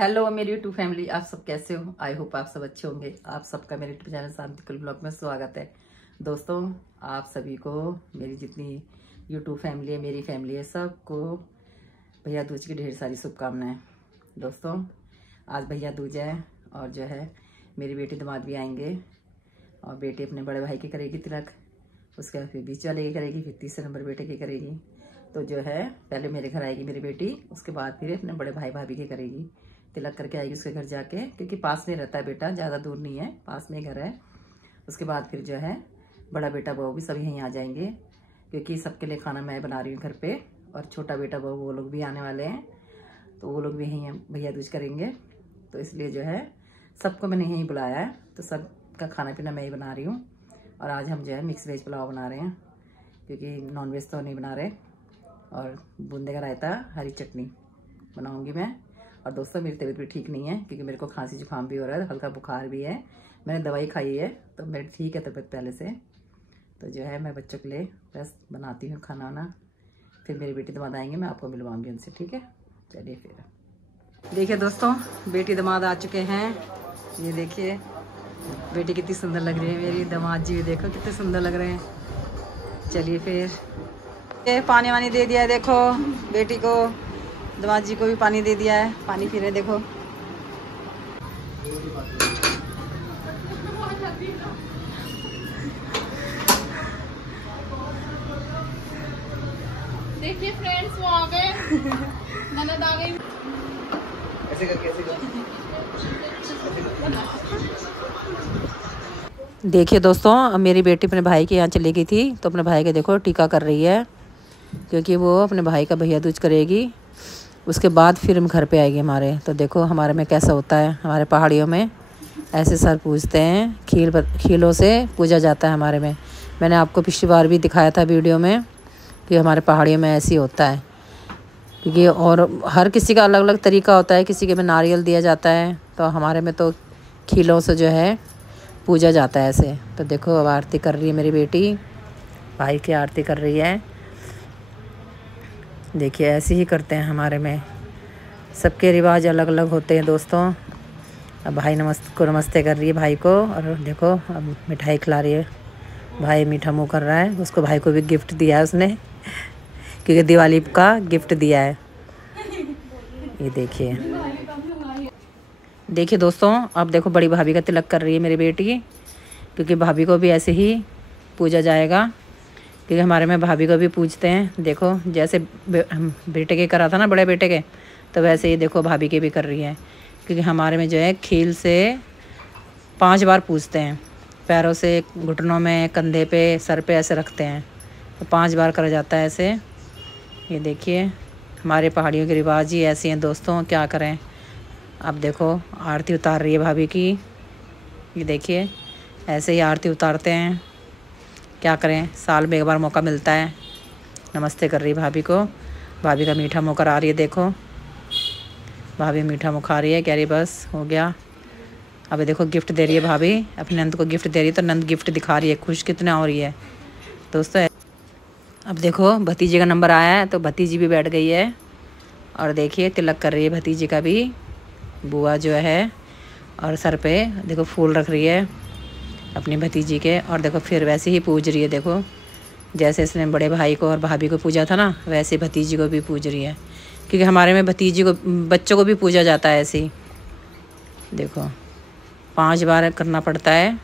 Hello मेरी YouTube family, आप सब कैसे हो? आई होप आप सब अच्छे होंगे। आप सबका मेरे यूट्यूब चैनल शांति कुल ब्लॉग में स्वागत है। दोस्तों, आप सभी को, मेरी जितनी यूट्यूब फैमिली है, मेरी फैमिली है, सबको भैया दूज की ढेर सारी शुभकामनाएं। दोस्तों, आज भैया दूज है और जो है मेरी बेटी दामाद भी आएंगे और बेटी अपने बड़े भाई की करेगी तिलक, उसके बाद फिर बीच वाले की करेगी, फिर तीसरे नंबर बेटे की करेगी। तो जो है पहले मेरे घर आएगी मेरी बेटी, उसके बाद फिर अपने बड़े भाई भाभी की करेगी, तिलक करके आएगी उसके घर जाके, क्योंकि पास में रहता है बेटा, ज़्यादा दूर नहीं है, पास में घर है। उसके बाद फिर जो है बड़ा बेटा बहू भी सभी यहीं आ जाएंगे, क्योंकि सबके लिए खाना मैं बना रही हूँ घर पे, और छोटा बेटा बहू वो लोग भी आने वाले हैं, तो वो लोग भी यहीं भैया दूज करेंगे। तो इसलिए जो है सबको मैंने यहीं बुलाया है, तो सबका खाना पीना मैं ही बना रही हूँ। और आज हम जो है मिक्स वेज पुलाव बना रहे हैं, क्योंकि नॉन वेज तो नहीं बना रहे। और बूंदे का रायता, हरी चटनी बनाऊंगी मैं। और दोस्तों, मेरी तबीयत भी ठीक नहीं है, क्योंकि मेरे को खांसी जुकाम भी हो रहा है, हल्का बुखार भी है। मैंने दवाई खाई है, तो मेरी ठीक है तबीयत पहले से। तो जो है मैं बच्चों के लिए बस बनाती हूँ खाना वाना, फिर मेरी बेटी दामाद आएंगे, मैं आपको मिलवाऊंगी उनसे, ठीक है? चलिए फिर देखिए दोस्तों, बेटी दामाद आ चुके हैं। ये देखिए बेटी कितनी सुंदर लग रही है, मेरी दामाद जी देखो कितने सुंदर लग रहे हैं। चलिए फिर ये पानी वानी दे दिया है, देखो बेटी को, दामाद जी को भी पानी दे दिया है, पानी पी रहे देखो। देखिए फ्रेंड्स, वो आ गए, ननद आ गई। ऐसे कर। देखिए दोस्तों, मेरी बेटी अपने भाई के यहाँ चली गई थी, तो अपने भाई के देखो टीका कर रही है, क्योंकि वो अपने भाई का भैया दूज करेगी। उसके बाद फिर हम घर पे आएगी हमारे। तो देखो हमारे में कैसा होता है, हमारे पहाड़ियों में ऐसे सर पूजते हैं, खीलों से पूजा जाता है हमारे में। मैंने आपको पिछली बार भी दिखाया था वीडियो में कि हमारे पहाड़ियों में ऐसे ही होता है, क्योंकि और हर किसी का अलग अलग तरीका होता है। किसी के में नारियल दिया जाता है, तो हमारे में तो खीलों से जो है पूजा जाता है ऐसे। तो देखो अब आरती कर रही है मेरी बेटी, भाई की आरती कर रही है। देखिए ऐसे ही करते हैं हमारे में, सबके रिवाज अलग अलग होते हैं दोस्तों। अब भाई नमस्ते कर रही है भाई को, और देखो अब मिठाई खिला रही है। भाई मीठा मुँह कर रहा है, उसको भाई को भी गिफ्ट दिया है उसने, क्योंकि दिवाली का गिफ्ट दिया है। ये देखिए दोस्तों, अब देखो बड़ी भाभी का तिलक कर रही है मेरी बेटी, क्योंकि भाभी को भी ऐसे ही पूजा जाएगा, क्योंकि हमारे में भाभी को भी पूजते हैं। देखो जैसे बेटे के करा था ना, बड़े बेटे के, तो वैसे ही देखो भाभी के भी कर रही है, क्योंकि हमारे में जो है खील से 5 बार पूजते हैं। पैरों से, घुटनों में, कंधे पे, सर पे ऐसे रखते हैं, तो 5 बार करा जाता है ऐसे। ये देखिए हमारे पहाड़ियों के रिवाज ही ऐसे हैं दोस्तों, क्या करें। अब देखो आरती उतार रही है भाभी की, ये देखिए ऐसे ही आरती उतारते हैं, क्या करें, साल में एक बार मौका मिलता है। नमस्ते कर रही भाभी को, भाभी का मीठा मुँह करा रही है, देखो भाभी मीठा मुँह खा रही है, कह रही बस हो गया। अब देखो गिफ्ट दे रही है भाभी, अपने नंद को गिफ्ट दे रही है, तो नंद गिफ्ट दिखा रही है, खुश कितना हो रही है दोस्तों। अब देखो भतीजे का नंबर आया है, तो भतीजी भी बैठ गई है, और देखिए तिलक कर रही है भतीजी का भी, बुआ जो है, और सर पे देखो फूल रख रही है अपनी भतीजी के। और देखो फिर वैसे ही पूज रही है, देखो जैसे इसने बड़े भाई को और भाभी को पूजा था ना, वैसे भतीजी को भी पूज रही है, क्योंकि हमारे में भतीजी को, बच्चों को भी पूजा जाता है ऐसे ही। देखो 5 बार करना पड़ता है,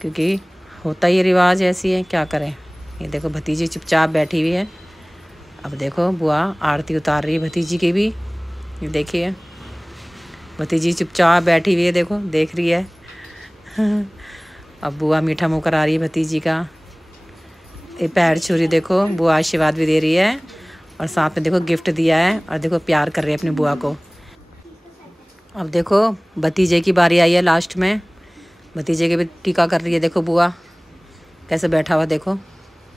क्योंकि होता ही रिवाज ऐसी है, क्या करें। ये देखो भतीजी चुपचाप बैठी हुई है। अब देखो बुआ आरती उतार रही है भतीजी की भी, ये देखिए भतीजी चुपचाप बैठी हुई है, देखो देख रही है। अब बुआ मीठा मुँह करा रही है भतीजी का, ये पैर छू रही, देखो बुआ आशीर्वाद भी दे रही है, और साथ में देखो गिफ्ट दिया है, और देखो प्यार कर रही है अपनी बुआ को। अब देखो भतीजे की बारी आई है लास्ट में, भतीजे के भी टीका कर रही है, देखो बुआ कैसे बैठा हुआ, देखो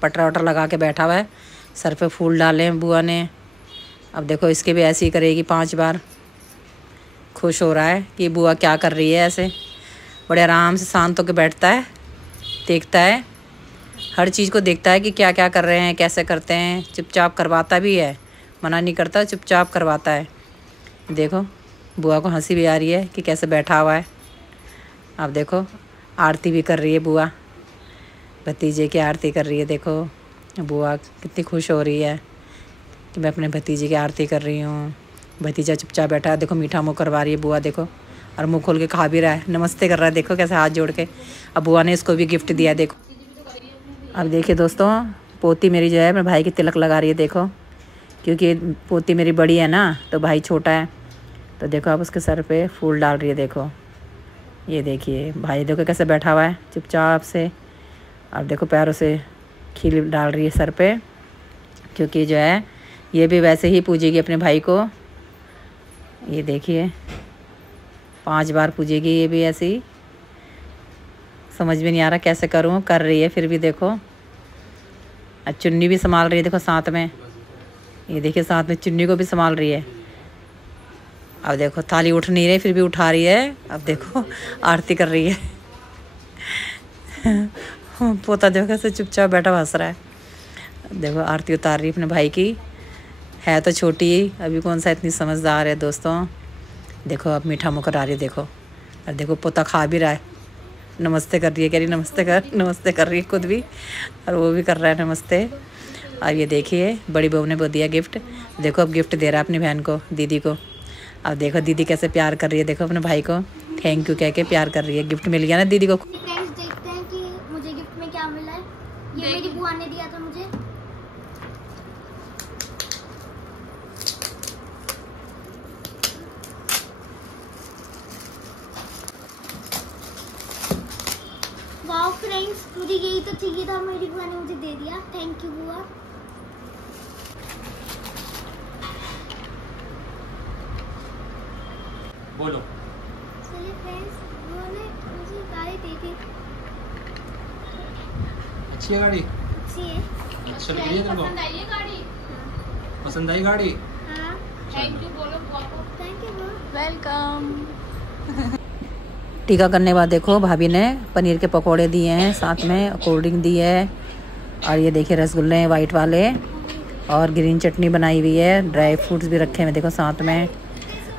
पटरा वटरा लगा के बैठा हुआ है, सर पे फूल डाले हैं बुआ ने। अब देखो इसके भी ऐसे ही करेगी 5 बार। खुश हो रहा है कि बुआ क्या कर रही है, ऐसे बड़े आराम से शांत होकर बैठता है, देखता है, हर चीज़ को देखता है कि क्या क्या कर रहे हैं, कैसे करते हैं। चुपचाप करवाता भी है, मना नहीं करता, चुपचाप करवाता है। देखो बुआ को हंसी भी आ रही है कि कैसे बैठा हुआ है। अब देखो आरती भी कर रही है बुआ, भतीजे की आरती कर रही है। देखो बुआ कितनी खुश हो रही है कि मैं अपने भतीजे की आरती कर रही हूँ। भतीजा चुपचाप बैठा है। देखो मीठा मुँह करवा रही है बुआ, देखो, और मुँह खोल के खा भी रहा है, नमस्ते कर रहा है। देखो कैसे हाथ जोड़ के। अब बुआ ने इसको भी गिफ्ट दिया है, देखो। अब देखिए दोस्तों, पोती मेरी जो है मेरे भाई की तिलक लगा रही है, देखो, क्योंकि पोती मेरी बड़ी है ना, तो भाई छोटा है। तो देखो अब उसके सर पे फूल डाल रही है, देखो, ये देखिए भाई देखो कैसे बैठा हुआ है चुपचाप से। अब देखो पैरों से खील डाल रही है सर पे, क्योंकि जो है ये भी वैसे ही पूजेगी अपने भाई को। ये देखिए 5 बार पूजेगी ये भी ऐसे ही। समझ में नहीं आ रहा कैसे करूँ, कर रही है फिर भी। देखो और चुन्नी भी संभाल रही है, देखो साथ में, ये देखिए साथ में चुन्नी को भी संभाल रही है। अब देखो थाली उठ नहीं रही फिर भी उठा रही है। अब देखो आरती कर रही है। पोता देखो कैसे चुपचाप बैठा हंस रहा है। अब देखो आरती उतार रही है अपने भाई की। है तो छोटी, अभी कौन सा इतनी समझदार है दोस्तों। देखो अब मीठा मुँह करा रही है, देखो, और देखो पोता खा भी रहा है, नमस्ते कर रही है, कह रही नमस्ते कर रही है खुद भी, और वो भी कर रहा है नमस्ते। अब ये देखिए बड़ी बहू ने वो दिया गिफ्ट, देखो अब गिफ्ट दे रहा है अपनी बहन को, दीदी को। अब देखो दीदी कैसे प्यार कर रही है, देखो अपने भाई को थैंक यू कह के प्यार कर रही है। गिफ्ट मिल गया ना दीदी को। फ्रेंड्स देखते हैं कि मुझे गिफ्ट में क्या मिला है। ये मेरी बुआ ने दिया था मुझे। वाओ फ्रेंड्स, मुझे यही तो चाहिए था, मेरी बुआ ने मुझे दे दिया। थैंक यू बुआ। बोलो। चलिए फ्रेंड्स, बुआ ने मुझे गाड़ी दी थी। अच्छी है गाड़ी? अच्छी है। अच्छा लग रही है तुमको? पसंद आई है गाड़ी? पसंद आई गाड़ी? हाँ। थैंक यू बोलो बुआ को। थैंक यू बुआ। वेलकम। टीका करने के बाद देखो भाभी ने पनीर के पकोड़े दिए हैं, साथ में कोल्ड ड्रिंक दी है, और ये देखिए रसगुल्ले हैं वाइट वाले, और ग्रीन चटनी बनाई हुई है, ड्राई फ्रूट्स भी रखे हैं देखो साथ में।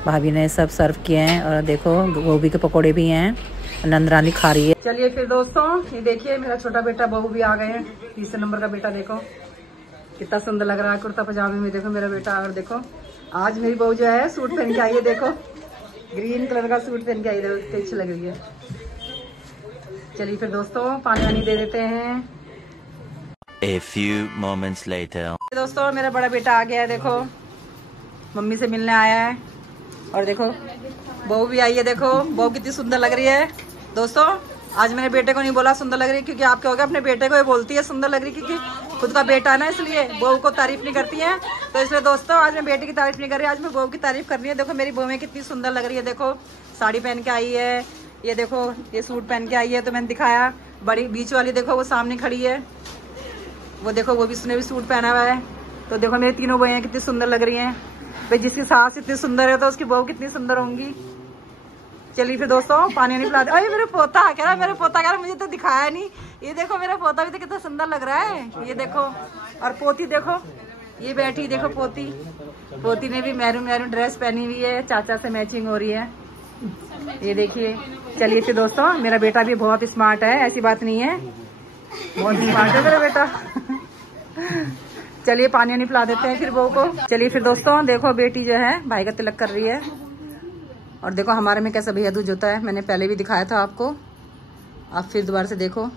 भाभी ने सब सर्व किए हैं, और देखो गोभी के पकोड़े भी हैं, नंदरानी खा रही है। चलिए फिर दोस्तों, ये देखिए मेरा छोटा बेटा बहू भी आ गए हैं, 3 नंबर का बेटा, देखो कितना सुंदर लग रहा है कुर्ता पजामे में, देखो मेरा बेटा। और देखो आज मेरी बहू जो है सूट पहन के आई है, देखो ग्रीन कलर का सूट पहन के आई है, उसकी अच्छी लग रही है। चलिए फिर दोस्तों पानी वानी दे देते हैं। A few moments later. दोस्तों मेरा बड़ा बेटा आ गया है, देखो मम्मी से मिलने आया है, और देखो बहू भी आई है, देखो बहू कितनी सुंदर लग रही है। दोस्तों आज मेरे बेटे को नहीं बोला सुंदर लग रही है, क्योंकि आप कहोगे अपने बेटे को ये बोलती है सुंदर लग रही, क्योंकि खुद का बेटा है ना, इसलिए बहू को तारीफ नहीं करती है। तो इसलिए दोस्तों आज मैं बेटे की तारीफ नहीं कर रही, आज मैं बहू की तारीफ कर रही है। देखो मेरी बहू में कितनी सुंदर लग रही है, देखो साड़ी पहन के आई है, ये देखो ये सूट पहन के आई है, तो मैंने दिखाया। बड़ी बीच वाली देखो वो सामने खड़ी है, वो देखो वो भी उसने भी सूट पहना हुआ है। तो देखो मेरी तीनों बहनें कितनी सुंदर लग रही हैं। भाई जिसकी सास इतनी सुंदर है तो उसकी बहू कितनी सुंदर होंगी। चलिए फिर दोस्तों पानी नहीं पिला दे। अरे मेरे पोता कह रहा है, मेरे पोता कह रहा है मुझे तो दिखाया नहीं। ये देखो मेरा पोता भी तो कितना सुंदर लग रहा है, ये देखो। और पोती देखो ये बैठी, देखो पोती, पोती ने भी मैरून मैरून ड्रेस पहनी हुई है, चाचा से मैचिंग हो रही है, ये देखिए। चलिए फिर दोस्तों मेरा बेटा भी बहुत स्मार्ट है, ऐसी बात नहीं है, बहुत स्मार्ट है मेरा बेटा। चलिए पानी नहीं पिला देते हैं फिर बहू को। चलिए फिर दोस्तों देखो बेटी जो है भाई का तिलक कर रही है, और देखो हमारे में कैसा भैया दूज होता है, मैंने पहले भी दिखाया था आपको, आप फिर दोबारा से देखो।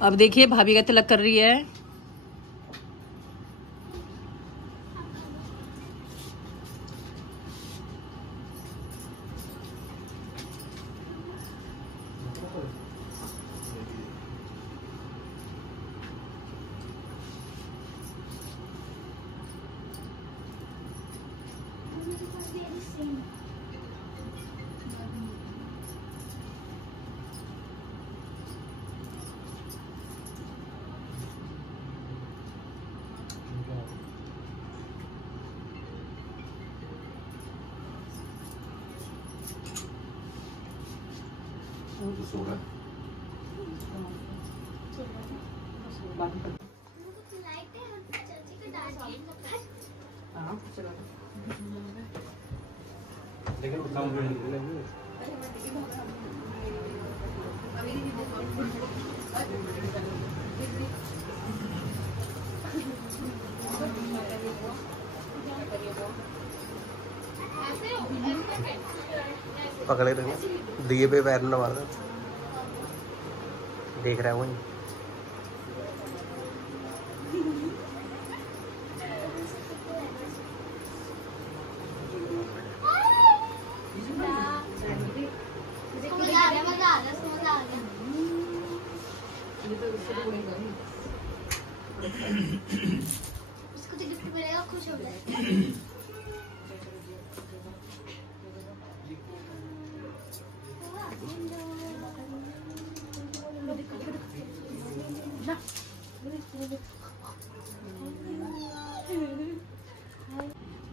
अब देखिए भाभी का तिलक कर रही है, पकड़े रहे दिए पे पैर न मार देख रहा है वही। उसको तो गिफ्ट मिलेगा, खुश हो जाए।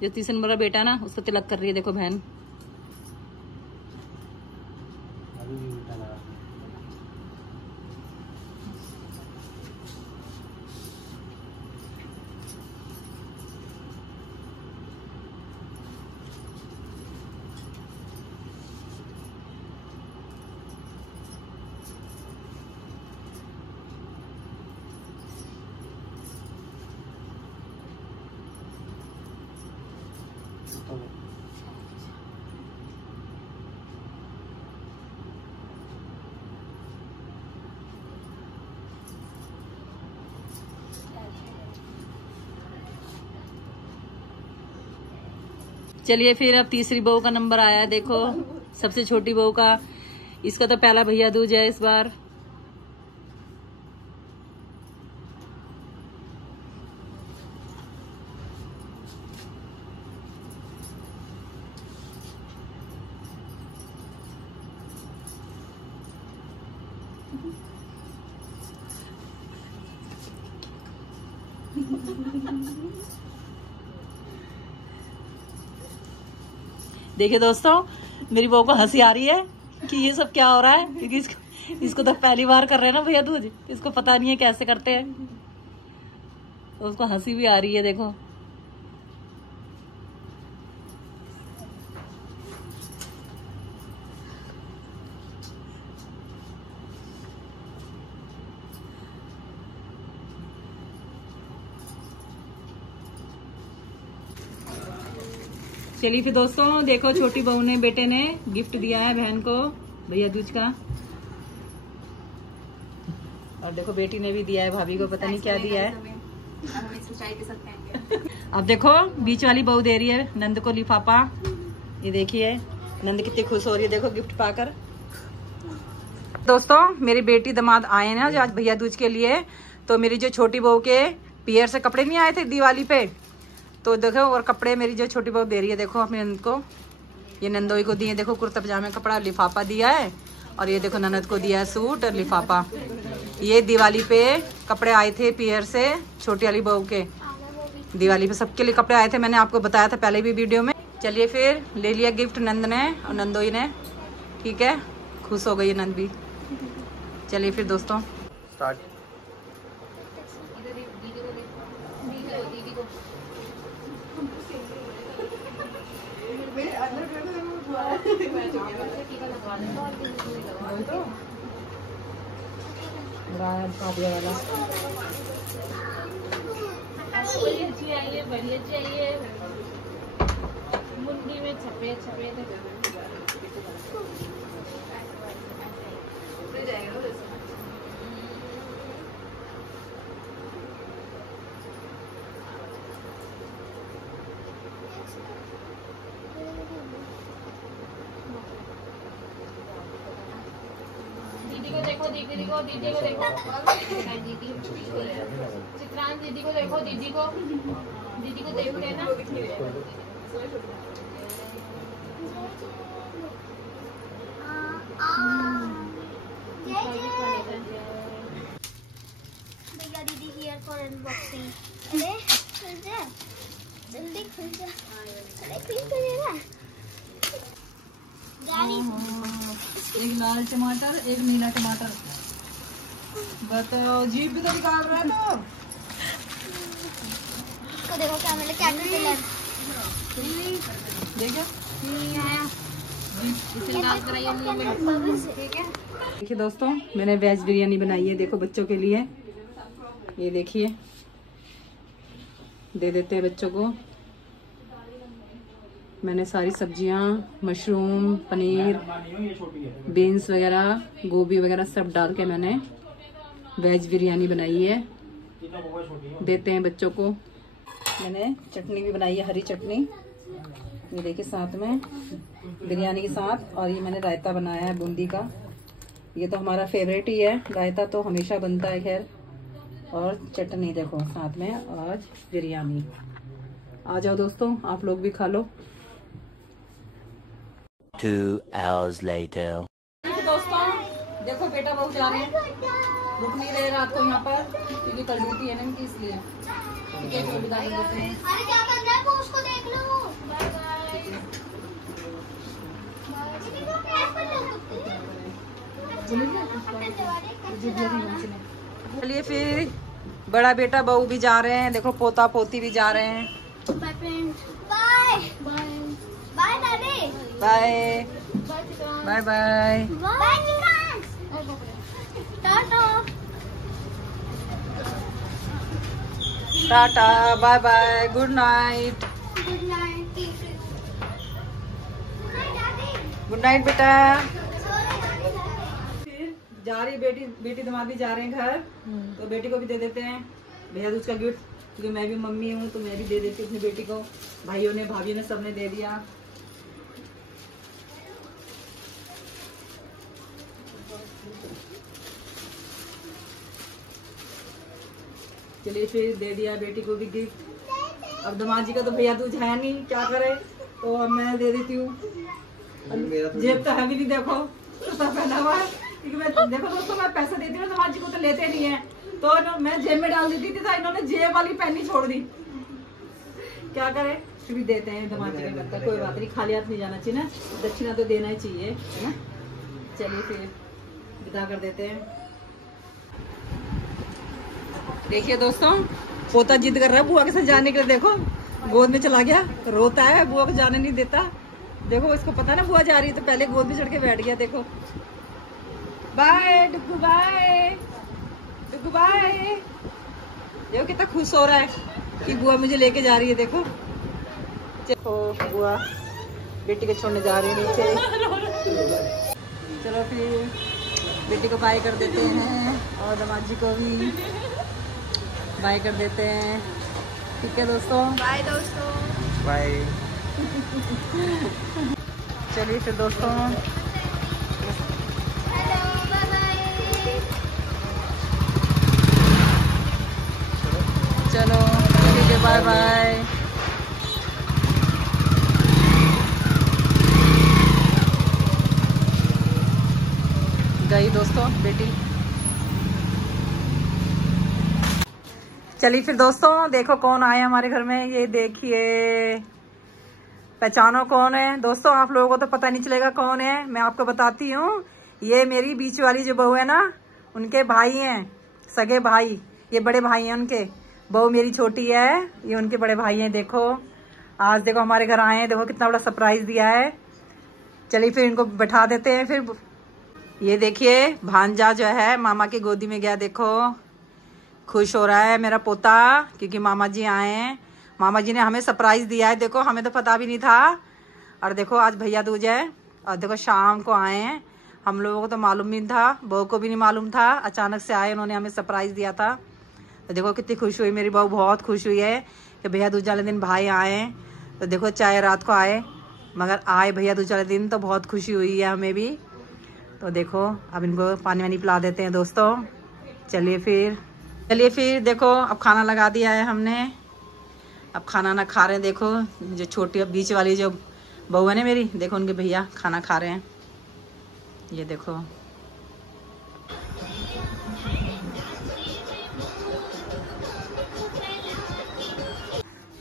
जो 3 नंबर का बेटा ना उसको तिलक कर रही है, देखो बहन। चलिए फिर अब तीसरी बहू का नंबर आया है, देखो सबसे छोटी बहू का। इसका तो पहला भैया दूज है इस बार। देखिए दोस्तों, मेरी बहू को हंसी आ रही है कि ये सब क्या हो रहा है, क्योंकि इसको तो पहली बार कर रहे हैं ना भैया दूज, इसको पता नहीं है कैसे करते हैं, तो उसको हंसी भी आ रही है देखो। चलिए फिर दोस्तों, देखो छोटी बहू ने, बेटे ने गिफ्ट दिया है बहन को भैया दूज का, और देखो बेटी ने भी दिया है भाभी को, पता नहीं क्या दिया है। अब देखो बीच वाली बहू दे रही है नंद को लिफाफा। ये देखिए नंद कितनी खुश हो रही है, देखो गिफ्ट पाकर। दोस्तों मेरी बेटी दामाद आए ना आज भैया दूज के लिए, तो मेरी जो छोटी बहू के पियर से कपड़े नहीं आए थे दिवाली पे, तो देखो और कपड़े मेरी जो छोटी बहू दे रही है, देखो अपनी नंद को, ये नंदोई को दिए, देखो कुर्ता पजामे कपड़ा लिफाफा दिया है, और ये देखो ननद को दिया है सूट और लिफाफा। ये दिवाली पे कपड़े आए थे पियर से छोटी वाली बहू के, दिवाली पे सबके लिए कपड़े आए थे, मैंने आपको बताया था पहले भी वीडियो में। चलिए फिर ले लिया गिफ्ट नंद ने और नंदोई ने, ठीक है, खुश हो गई नंद भी। चलिए फिर दोस्तों स्टार्ट। बढ़िया चाहिए मुंडी में सफेद सफेद दीदी को देखो। चित्रांश दीदी को देखो, दीदी को देख रहे ना। भैया दीदी हियर फॉर अनबॉक्सिंग। अरे खुल जा, जल्दी खुल जा। अरे क्लीन करिएगा। गाड़ी एक लाल टमाटर, एक नीला टमाटर। बताओ, जीप भी तो निकाल रहा है तो। इसको देखो क्या मिला, कैटरपिलर। देखो ठीक है। देखिए दोस्तों, मैंने वेज बिरयानी बनाई है, देखो बच्चों के लिए। ये देखिए, दे देते हैं बच्चों को। मैंने सारी सब्जियां, मशरूम, पनीर, बीन्स वगैरह, गोभी वगैरह सब डाल के मैंने वेज बिरयानी बनाई है, देते हैं बच्चों को। मैंने चटनी भी बनाई है, हरी चटनी। ये देखिए साथ में बिरयानी के साथ। और ये मैंने रायता बनाया है बूंदी का। ये तो हमारा फेवरेट ही है, रायता तो हमेशा बनता है खैर। और चटनी देखो साथ में, आज बिरयानी। आ जाओ दोस्तों, आप लोग भी खा लो। 2 hours later. दोस्तों देखो, बेटा बहू जा रहे हैं, रुक नहीं रहे रात को यहाँ पर, क्योंकि कल ड्यूटी है ना इनकी, इसलिए ठीक है। तो विदा कर देते हैं। अरे क्या कर रहा है वो, उसको देख लो। Bye bye. चलिए फिर, बड़ा बेटा बहू भी जा रहे हैं, देखो पोता पोती भी जा रहे हैं। Bye friends, bye bye bye दादी, bye bye bye bye Chitransh, tata tata, bye bye, good night. Good night. Good night बेटा। जा रही बेटी दामाद भी जा रहे हैं घर, तो बेटी को भी दे देते हैं भैया दूज का गिफ्ट, क्योंकि मैं भी मम्मी हूँ तो मैं भी दे देती हूँ अपनी बेटी को। भाइयों ने, भाभियों ने, सबने दे दिया। चलिए फिर, दे दिया बेटी को भी गिफ्ट। अब दामाद जी का तो भैया दूज है नहीं, क्या करे, तो अब मैं दे देती हूँ। जेब तो है भी नहीं, देखो कुर्ता पहना हुआ है। क्योंकि मैं देखो दोस्तों, मैं पैसा देती हूँ दामाद जी को, तो लेते नहीं है, तो मैं जेब में डाल देती थी, तो इन्होंने जेब वाली पहनी छोड़ दी। क्या करे, फिर भी देते हैं दामाद जी का करता, कोई बात नहीं, खाली हाथ नहीं जाना चाहिए ना, दक्षिणा तो देना ही चाहिए, है ना। चलिए फिर विदा कर देते हैं। देखिए दोस्तों, पोता जिद कर रहा है बुआ के साथ जाने के लिए, देखो गोद में चला गया, रोता है, बुआ को जाने नहीं देता। देखो इसको पता है ना बुआ जा रही है, तो पहले गोद में चढ़ के बैठ गया। देखो बाय डुगू, बाय डुगू, बाय। देखो कितना खुश हो रहा है कि बुआ मुझे लेके जा रही है। देखो बुआ बेटी को छोड़ने जा रही है नीचे। चलो फिर बेटी को बाय कर देते हैं, और दामाद जी को भी बाय कर देते हैं। ठीक है दोस्तों, बाय दोस्तों, बाय। चलिए फिर दोस्तों, हेलो, बाय बाय। चलो ठीक है, बाय बाय। गई दोस्तों बेटी। चलिए फिर दोस्तों, देखो कौन आए हमारे घर में। ये देखिए, पहचानो कौन है दोस्तों। आप लोगों को तो पता नहीं चलेगा कौन है, मैं आपको बताती हूँ। ये मेरी बीच वाली जो बहू है ना, उनके भाई हैं, सगे भाई। ये बड़े भाई हैं उनके, बहू मेरी छोटी है, ये उनके बड़े भाई हैं। देखो आज देखो हमारे घर आए हैं, देखो कितना बड़ा सरप्राइज दिया है। चलिए फिर इनको बैठा देते हैं। फिर ये देखिए, भांजा जो है मामा की गोदी में गया, देखो खुश हो रहा है मेरा पोता, क्योंकि मामा जी आए हैं। मामा जी ने हमें सरप्राइज दिया है, देखो हमें तो पता भी नहीं था। और देखो आज भैया दूज है, और देखो शाम को आए हैं, हम लोगों को तो मालूम नहीं था, बहू को भी नहीं मालूम था, अचानक से आए, उन्होंने हमें सरप्राइज दिया था। तो देखो कितनी खुश हुई मेरी बहू, बहुत खुश हुई है कि भैया दूज वाले दिन भाई आए हैं। तो देखो चाहे रात को आए, मगर आए भैया दूज वाले दिन, तो बहुत खुशी हुई है हमें भी। तो देखो अब इनको पानी वानी पिला देते हैं दोस्तों। चलिए फिर देखो अब खाना लगा दिया है हमने। अब खाना ना खा रहे हैं। देखो जो छोटी बीच वाली जो बहू है ना मेरी, देखो उनके भैया खाना खा रहे हैं। ये देखो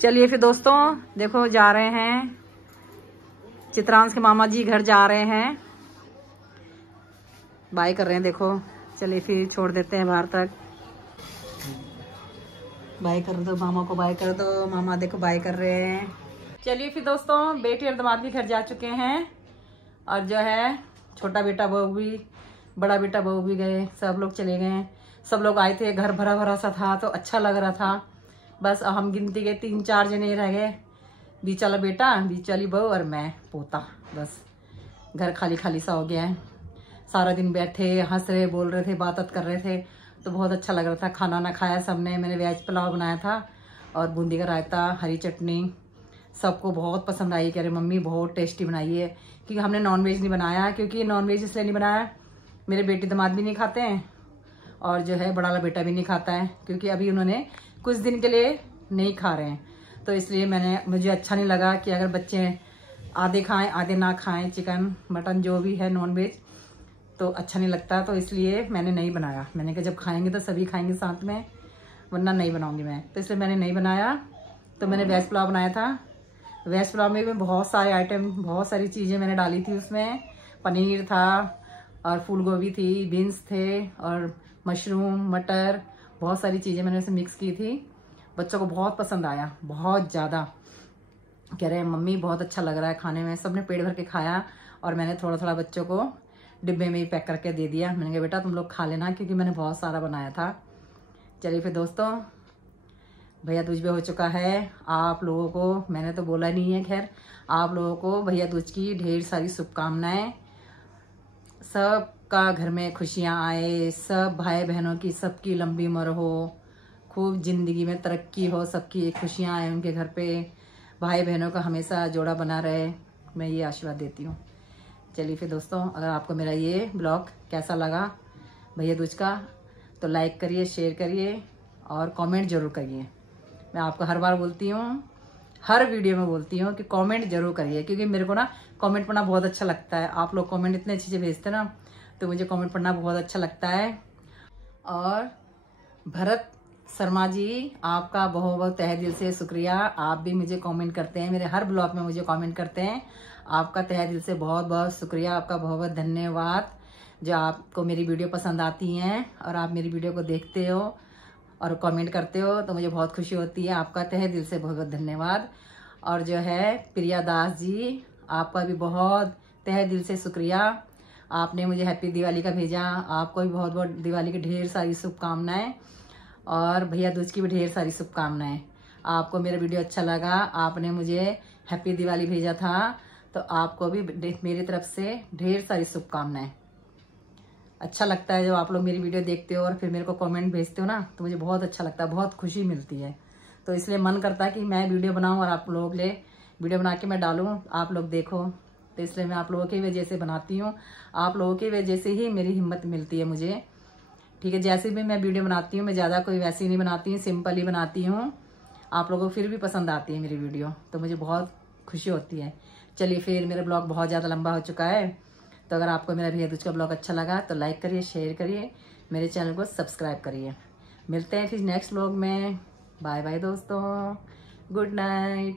चलिए फिर दोस्तों देखो जा रहे हैं, चित्रांश के मामा जी घर जा रहे हैं, बाय कर रहे हैं। देखो चलिए फिर छोड़ देते हैं बाहर तक। बाय कर दो मामा को, बाय कर दो। मामा देखो बाय कर रहे हैं। चलिए फिर दोस्तों बेटी और दामाद भी घर जा चुके हैं, और जो है छोटा बेटा बहू भी, बड़ा बेटा बहू भी गए, सब लोग चले गए। सब लोग आए थे, घर भरा भरा सा था तो अच्छा लग रहा था। बस अब हम गिनती के 3-4 जने रह गए, बीच वाला बेटा, बीच वाली बहू और मैं पोता। बस घर खाली खाली सा हो गया है। सारा दिन बैठे हंस रहे, बोल रहे थे, बात कर रहे थे, तो बहुत अच्छा लग रहा था। खाना ना खाया सबने। मैंने वेज पुलाव बनाया था और बूंदी का रायता, हरी चटनी। सबको बहुत पसंद आई। कह रहे मम्मी बहुत टेस्टी बनाई है। क्योंकि हमने नॉनवेज नहीं बनाया, क्योंकि नॉनवेज इसलिए नहीं बनाया, मेरे बेटी दामाद भी नहीं खाते हैं और जो है बड़ा वाला बेटा भी नहीं खाता है, क्योंकि अभी उन्होंने कुछ दिन के लिए नहीं खा रहे हैं। तो इसलिए मुझे अच्छा नहीं लगा कि अगर बच्चे आधे खाएं आधे ना खाएं, चिकन मटन जो भी है नॉनवेज, तो अच्छा नहीं लगता। तो इसलिए मैंने नहीं बनाया। मैंने कहा जब खाएंगे तो सभी खाएंगे साथ में, वरना नहीं बनाऊंगी मैं। तो इसलिए मैंने नहीं बनाया। तो मैंने वेज पुलाव बनाया था। वेज पुलाव में भी बहुत सारे आइटम, बहुत सारी चीज़ें मैंने डाली थी उसमें। पनीर था और फूल गोभी थी, बीन्स थे और मशरूम, मटर, बहुत सारी चीज़ें मैंने उसमें मिक्स की थी। बच्चों को बहुत पसंद आया, बहुत ज़्यादा। कह रहे हैं मम्मी बहुत अच्छा लग रहा है खाने में। सबने पेट भर के खाया और मैंने थोड़ा थोड़ा बच्चों को डिब्बे में ही पैक करके दे दिया। मैंने कहा बेटा तुम लोग खा लेना, क्योंकि मैंने बहुत सारा बनाया था। चलिए फिर दोस्तों भैया दूज भी हो चुका है। आप लोगों को मैंने तो बोला नहीं है, खैर आप लोगों को भैया दूज की ढेर सारी शुभकामनाएं। सबका घर में खुशियां आए, सब भाई बहनों की सबकी लंबी उम्र हो, खूब जिंदगी में तरक्की हो, सबकी खुशियां आए उनके घर पे, भाई बहनों का हमेशा जोड़ा बना रहे, मैं ये आशीर्वाद देती हूँ। चलिए फिर दोस्तों अगर आपको मेरा ये ब्लॉग कैसा लगा भैया दूज का, तो लाइक करिए, शेयर करिए और कमेंट जरूर करिए। मैं आपको हर बार बोलती हूँ, हर वीडियो में बोलती हूँ कि कमेंट जरूर करिए, क्योंकि मेरे को ना कमेंट पढ़ना बहुत अच्छा लगता है। आप लोग कमेंट इतने अच्छे से भेजते ना, तो मुझे कमेंट पढ़ना बहुत अच्छा लगता है। और भरत शर्मा जी, आपका बहुत बहुत तहे दिल से शुक्रिया। आप भी मुझे कमेंट करते हैं, मेरे हर ब्लॉग में मुझे कमेंट करते हैं। आपका तहे दिल से बहुत बहुत शुक्रिया, आपका बहुत बहुत धन्यवाद। जो आपको मेरी वीडियो पसंद आती हैं और आप मेरी वीडियो को देखते हो और कमेंट करते हो, तो मुझे बहुत खुशी होती है। आपका तहे दिल से बहुत बहुत धन्यवाद। और जो है प्रिया दास जी, आपका भी बहुत तहे दिल से शुक्रिया। आपने मुझे हैप्पी दिवाली का भेजा, आपको भी बहुत बहुत दिवाली की ढेर सारी शुभकामनाएं और भैया दूज की भी ढेर सारी शुभकामनाएं। आपको मेरा वीडियो अच्छा लगा, आपने मुझे हैप्पी दिवाली भेजा था, तो आपको भी मेरी तरफ से ढेर सारी शुभकामनाएं। अच्छा लगता है जब आप लोग मेरी वीडियो देखते हो और फिर मेरे को कमेंट भेजते हो ना, तो मुझे बहुत अच्छा लगता है, बहुत खुशी मिलती है। तो इसलिए मन करता है कि मैं वीडियो बनाऊं और आप लोगों के लिए वीडियो बना के मैं डालूं, आप लोग देखो। तो इसलिए मैं आप लोगों की वजह से बनाती हूँ, आप लोगों की वजह से ही मेरी हिम्मत मिलती है मुझे। ठीक है, जैसे भी मैं वीडियो बनाती हूँ, मैं ज़्यादा कोई वैसी नहीं बनाती हूँ, सिंपल ही बनाती हूँ। आप लोगों को फिर भी पसंद आती है मेरी वीडियो, तो मुझे बहुत खुशी होती है। चलिए फिर, मेरा ब्लॉग बहुत ज़्यादा लंबा हो चुका है, तो अगर आपको मेरा भैया दूज का ब्लॉग अच्छा लगा तो लाइक करिए, शेयर करिए, मेरे चैनल को सब्सक्राइब करिए। मिलते हैं फिर नेक्स्ट व्लॉग में। बाय बाय दोस्तों, गुड नाइट।